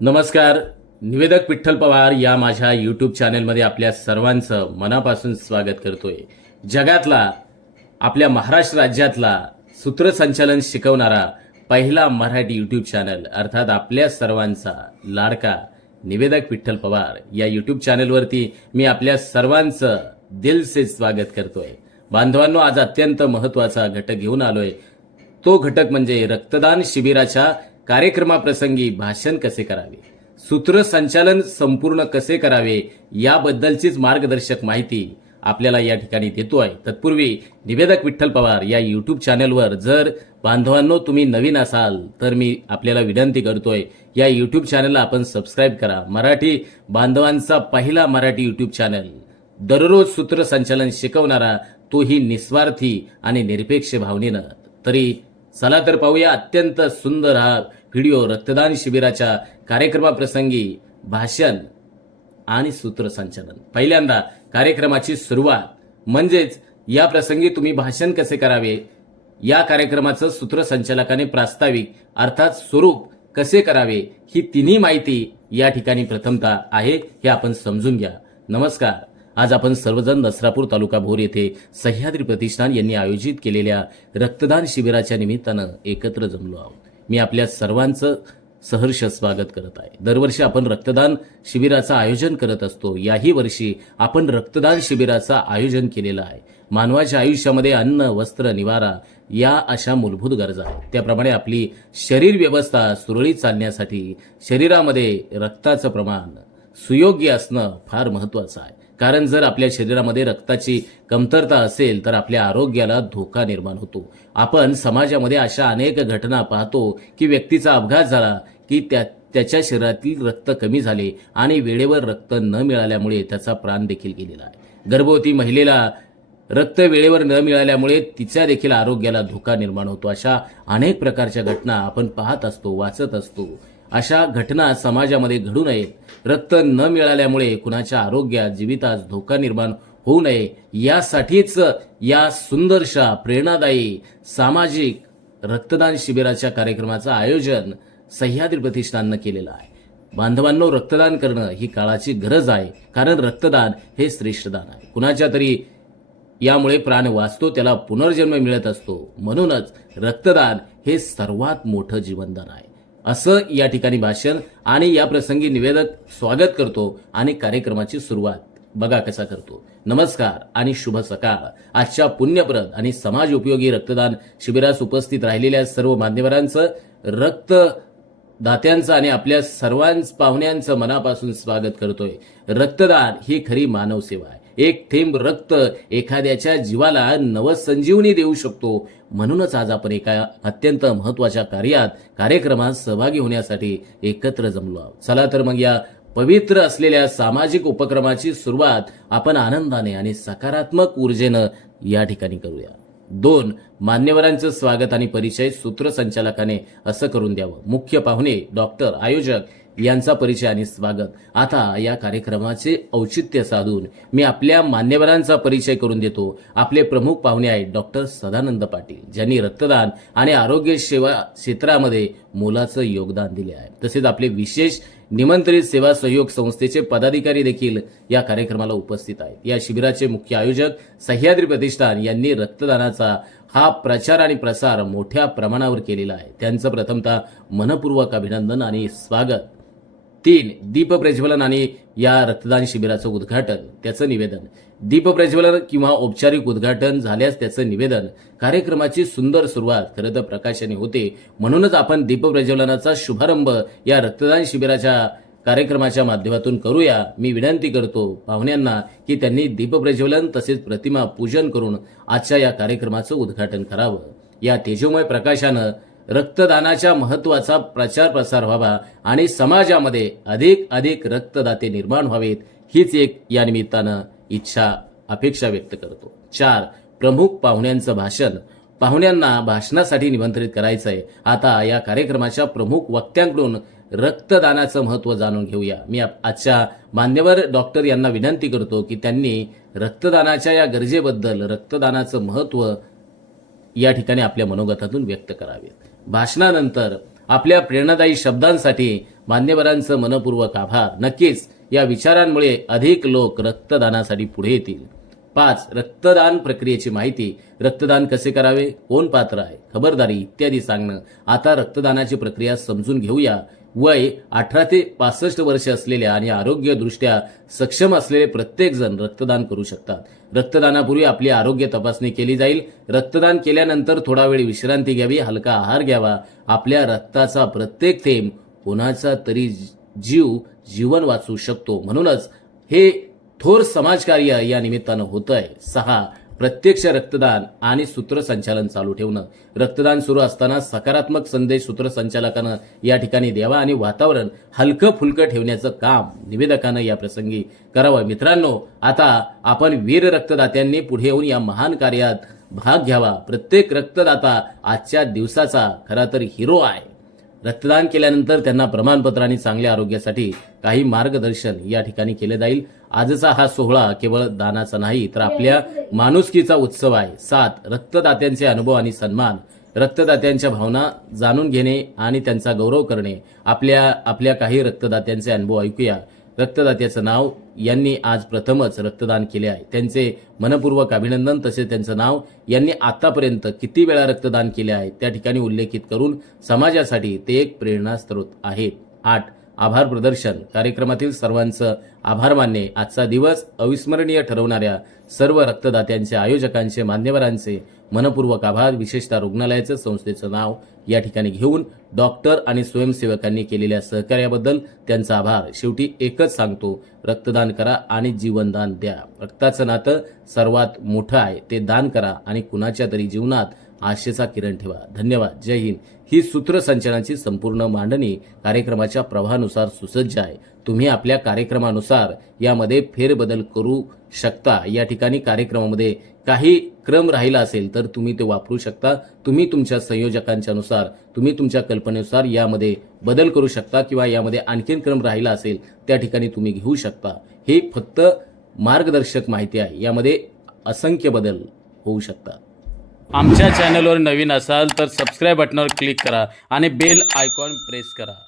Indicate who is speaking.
Speaker 1: नमस्कार. निवेदक विठ्ठल पवार या माझ्या यूट्यूब चॅनेलमध्ये आपल्या सर्वांचं मनापासून स्वागत करतोय. जगातला आपल्या महाराष्ट्र राज्यातला सूत्रसंचालन शिकवणारा पहिला मराठी यूट्यूब चॅनल अर्थात आपल्या सर्वांचा लाडका निवेदक विठ्ठल पवार या यूट्यूब चॅनलवरती मी आपल्या सर्वांचं दिलसे स्वागत करतोय. बांधवांनो आज अत्यंत महत्त्वाचा घटक घेऊन आलोय. तो घटक म्हणजे रक्तदान शिबिराच्या कार्यक्रमाप्रसंगी भाषण कसे करावे? सूत्रसंचालन संपूर्ण कसे करावे? याबद्दलचीच मार्गदर्शक माहिती आपल्याला या ठिकाणी देतो आहे. तत्पूर्वी निवेदक विठ्ठल पवार या यूट्यूब चॅनलवर जर बांधवांनो तुम्ही नवीन असाल तर मी आपल्याला विनंती करतोय या यूट्यूब चॅनलला आपण सबस्क्राईब करा. मराठी बांधवांचा पहिला मराठी यूट्यूब चॅनल दररोज सूत्रसंचालन शिकवणारा तोही निस्वार्थी आणि निरपेक्ष भावनेनं. तरी चला तर पाहूया अत्यंत सुंदर हा व्हिडिओ रक्तदान शिबिराच्या कार्यक्रमाप्रसंगी भाषण आणि सूत्रसंचालन. पहिल्यांदा कार्यक्रमाची सुरुवात. म्हणजेच या प्रसंगी तुम्ही भाषण कसे करावे? या कार्यक्रमाचं सूत्रसंचालकाने प्रास्ताविक अर्थात स्वरूप कसे करावे? ही तिन्ही माहिती या ठिकाणी प्रथमतः आहे हे आपण समजून घ्या. नमस्कार. आज आपण सर्वजण नसरापूर तालुका भोर येथे सह्याद्री प्रतिष्ठान यांनी आयोजित केलेल्या रक्तदान शिबिराच्या निमित्तानं एकत्र जमलो आहोत. मी आपल्या सर्वांचं सहर्ष स्वागत करत आहे. दरवर्षी आपण रक्तदान शिबिराचं आयोजन करत असतो. याही वर्षी आपण रक्तदान शिबिराचं आयोजन केलेलं आहे. मानवाच्या आयुष्यामध्ये अन्न वस्त्र निवारा या अशा मूलभूत गरजा आहेत. त्याप्रमाणे आपली शरीर व्यवस्था सुरळीत चालण्यासाठी शरीरामध्ये रक्ताचं प्रमाण सुयोग्य असणं फार महत्वाचं आहे. कारण जर आपल्या शरीरामध्ये रक्ताची कमतरता असेल तर आपल्या आरोग्याला धोका निर्माण होतो. आपण समाजामध्ये अशा अनेक घटना पाहतो की व्यक्तीचा अपघात झाला की त्या त्याच्या शरीरातील रक्त कमी झाले आणि वेळेवर रक्त न मिळाल्यामुळे त्याचा प्राण देखील गेलेला आहे. गर्भवती महिलेला रक्त वेळेवर न मिळाल्यामुळे तिच्या देखील आरोग्याला धोका निर्माण होतो. अशा अनेक प्रकारच्या घटना आपण पाहत असतो वाचत असतो. अशा घटना समाजामध्ये घडू नयेत रक्त न मिळाल्यामुळे कुणाच्या आरोग्यात जीवितात धोका निर्माण होऊ नये. यासाठीच या सुंदरशा प्रेरणादायी सामाजिक रक्तदान शिबिराच्या कार्यक्रमाचं आयोजन सह्याद्री प्रतिष्ठाननं केलेलं आहे. बांधवांनो रक्तदान करणं ही काळाची गरज आहे कारण रक्तदान हे श्रेष्ठ दान आहे. कुणाच्या तरी यामुळे प्राण वाचतो त्याला पुनर्जन्म मिळत असतो. म्हणूनच रक्तदान हे सर्वात मोठं जीवनदान आहे. असं या ठिकाणी भाषण आणि या प्रसंगी निवेदक स्वागत करतो आणि कार्यक्रमाची सुरुवात बघा कसा करतो. नमस्कार आणि शुभ सकाळ. आजच्या पुण्यप्रद आणि समाज उपयोगी रक्तदान शिबिरास उपस्थित राहिलेल्या सर्व मान्यवरांचं रक्त दात्यांचं आणि आपल्या सर्वांच पाहुण्यांचं मनापासून स्वागत करतोय. रक्तदान ही खरी मानव सेवा आहे. एक थेंब रक्त एखाद्याच्या जीवाला नवसंजीवनी देऊ शकतो. म्हणूनच आज आपण एका अत्यंत महत्त्वाच्या कार्यात कार्यक्रमात सहभागी होण्यासाठी एकत्र जमलो आहोत. चला तर मग या पवित्र असलेल्या सामाजिक उपक्रमाची सुरुवात आपण आनंदाने आणि सकारात्मक ऊर्जेनं या ठिकाणी करूया. दोन मान्यवरांचं स्वागत आणि परिचय सूत्रसंचालकाने असं करून द्यावं. मुख्य पाहुणे डॉक्टर आयोजक यांचा परिचय आणि स्वागत. आता या कार्यक्रमाचे औचित्य साधून मी आपल्या मान्यवरांचा परिचय करून देतो. आपले प्रमुख पाहुणे आहेत डॉक्टर सदानंद पाटील ज्यांनी रक्तदान आणि आरोग्य सेवा क्षेत्रामध्ये मोलाचं योगदान दिले आहे. तसेच आपले विशेष निमंत्रित सेवा सहयोग संस्थेचे पदाधिकारी देखील या कार्यक्रमाला उपस्थित आहेत. या शिबिराचे मुख्य आयोजक सह्याद्री प्रतिष्ठान यांनी रक्तदानाचा हा प्रचार आणि प्रसार मोठ्या प्रमाणावर केलेला आहे. त्यांचं प्रथमतः मनपूर्वक अभिनंदन आणि स्वागत. तीन दीप प्रज्वलन आणि या रक्तदान शिबिराचं उद्घाटन त्याचं निवेदन. दीप प्रज्वलन किंवा औपचारिक उद्घाटन झाल्यास त्याचं निवेदन. कार्यक्रमाची सुंदर सुरुवात खरं तर प्रकाशाने होते. म्हणूनच आपण दीप प्रज्वलनाचा शुभारंभ या रक्तदान शिबिराच्या कार्यक्रमाच्या माध्यमातून करूया. मी विनंती करतो पाहुण्यांना की त्यांनी दीपप्रज्वलन तसेच प्रतिमा पूजन करून आजच्या या कार्यक्रमाचं उद्घाटन करावं. या तेजोमय प्रकाशानं रक्तदानाच्या महत्त्वाचा प्रचार प्रसार व्हावा आणि समाजामध्ये अधिक अधिक रक्तदाते निर्माण व्हावेत हीच एक या निमित्तानं इच्छा अपेक्षा व्यक्त करतो. चार प्रमुख पाहुण्यांचं भाषण. पाहुण्यांना भाषणासाठी निमंत्रित करायचं आहे आता या कार्यक्रमाच्या प्रमुख वक्त्यांकडून रक्तदानाचं महत्त्व जाणून घेऊया. मी आजच्या मान्यवर डॉक्टर यांना विनंती करतो की त्यांनी रक्तदानाच्या या गरजेबद्दल रक्तदानाचं महत्त्व या ठिकाणी आपल्या मनोगतातून व्यक्त करावेत. भाषणानंतर आपल्या प्रेरणादायी शब्दांसाठी मान्यवरांचं मनपूर्वक आभार. नक्कीच या विचारांमुळे अधिक लोक रक्तदानासाठी पुढे येतील. पाच रक्तदान प्रक्रियेची माहिती. रक्तदान कसे करावे? कोण पात्र आहे? खबरदारी इत्यादी सांगणं. आता रक्तदानाची प्रक्रिया समजून घेऊया. वय अठरा ते पासष्ट वर्ष असलेल्या आणि आरोग्यदृष्ट्या सक्षम असलेले प्रत्येकजण रक्तदान करू शकतात. रक्तदानापूर्वी आपली आरोग्य तपासणी केली जाईल. रक्तदान केल्यानंतर थोडा वेळ विश्रांती घ्यावी हलका आहार घ्यावा. आपल्या रक्ताचा प्रत्येक थेंब कोणाचा तरी जीव जीवन वाचू शकतो. म्हणूनच हे थोर समाजकार्य या निमित्तानं होत आहे सहा प्रत्यक्ष रक्तदान आणि सूत्रसंचालन चालू ठेवणं. रक्तदान सुरू असताना सकारात्मक संदेश सूत्रसंचालकानं या ठिकाणी द्यावा आणि वातावरण हलकं फुलकं ठेवण्याचं काम निवेदकानं या प्रसंगी करावं. मित्रांनो आता आपण वीर रक्तदात्यांनी पुढे येऊन या महान कार्यात भाग घ्यावा. प्रत्येक रक्तदाता आजच्या दिवसाचा खरा तर हिरो आहे. रक्तदान केल्यानंतर त्यांना प्रमाणपत्र आणि चांगल्या आरोग्यासाठी काही मार्गदर्शन या ठिकाणी केले जाईल. आजचा हा सोहळा केवळ दानाचा नाही तर आपल्या माणुसकीचा उत्सव आहे. सात रक्तदात्यांचे अनुभव आणि सन्मान. रक्तदात्यांच्या भावना जाणून घेणे आणि त्यांचा गौरव करणे. आपल्या आपल्या काही रक्तदात्यांचे अनुभव ऐकूया. रक्तदात्याचं नाव यांनी आज प्रथमच रक्तदान केले आहे. त्यांचे मनपूर्वक अभिनंदन तसेच त्यांचं नाव यांनी आतापर्यंत किती वेळा रक्तदान केले आहे त्या ठिकाणी उल्लेखित करून समाजासाठी ते एक प्रेरणास्त्रोत आहे. आठ आभार प्रदर्शन. कार्यक्रमातील सर्वांचं आभार मानणे. आजचा दिवस अविस्मरणीय ठरवणाऱ्या सर्व रक्तदात्यांचे आयोजकांचे मान्यवरांचे मनपूर्वक आभार. विशेषतः रुग्णालयाचं संस्थेचं नाव या ठिकाणी घेऊन डॉक्टर आणि स्वयंसेवकांनी केलेल्या सहकार्याबद्दल त्यांचा आभार. शेवटी एकच सांगतो रक्तदान करा आणि जीवनदान द्या. रक्ताचं नातं सर्वात मोठं आहे. ते दान करा आणि कुणाच्या तरी जीवनात आशेचा किरण ठेवा. धन्यवाद. जय हिंद. ही सूत्रसंचलनाची संपूर्ण मांडणी कार्यक्रमाच्या प्रवाहानुसार सुसज्ज आहे. तुम्ही आपल्या कार्यक्रमानुसार यामध्ये फेरबदल करू शकता. या ठिकाणी कार्यक्रमामध्ये काही क्रम राहिला असेल तर तुम्ही ते वापरू शकता. तुम्ही तुमच्या संयोजकांच्या नुसार तुम्ही तुमच्या कल्पनेनुसार यामध्ये बदल करू शकता किंवा यामध्ये आणखीन क्रम राहिला असेल त्या ठिकाणी तुम्ही घेऊ शकता. ही फक्त मार्गदर्शक माहिती आहे. यामध्ये असंख्य बदल होऊ शकतात. आमच्या चॅनलवर नवीन असाल तर सबस्क्राईब बटनावर क्लिक करा आणि बेल आयकॉन प्रेस करा.